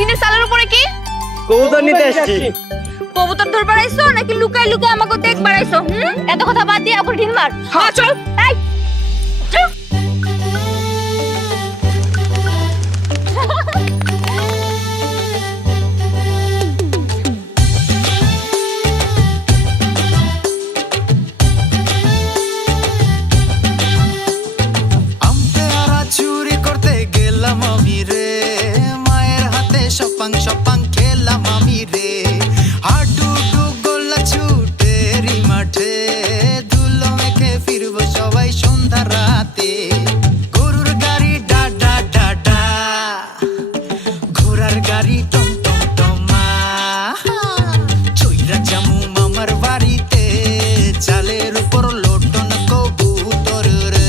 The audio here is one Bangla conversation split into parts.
টিনের চালের উপরে কি? কবুতর নিতে এসেছি। কবুতর ধরবার আইছো নাকি লুকাই লুকাই আমাকে দেখবার আইছো? এত কথা বাদ দিয়ে এখন ঢিল মার। হ্যাঁ চল। এই চল। চুরি করতে গেলাম আমি রে, মায়ের হাতে সপাং সপাং খেলাম আমি রে। হাডুডু গোল্লা ছুটেরি মাঠে, ধুলো মেখে ফিরবো সবাই সন্ধ্যা রাতে। গরুর গাড়ি ডা ডা ডা ডা, ঘোড়ার গাড়ি টম টম টমা, চইরা জামু মামার বাড়িতে, চালের উপর লোটন কবুতর রে।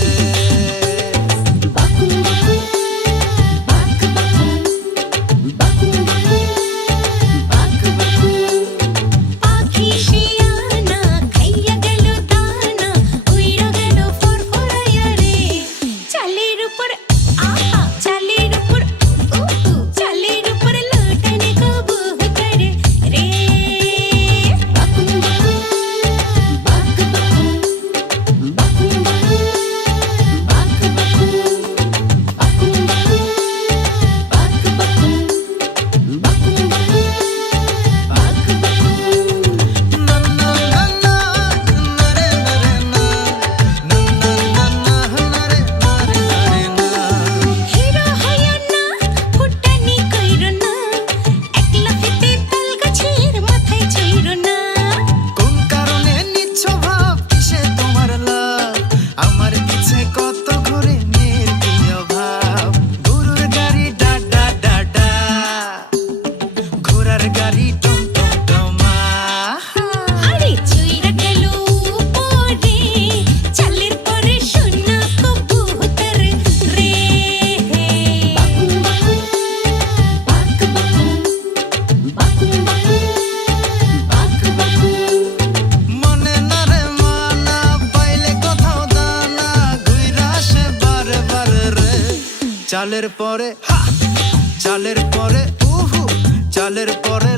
চালের পরে হা, চালের পরে উহু, চালের পরে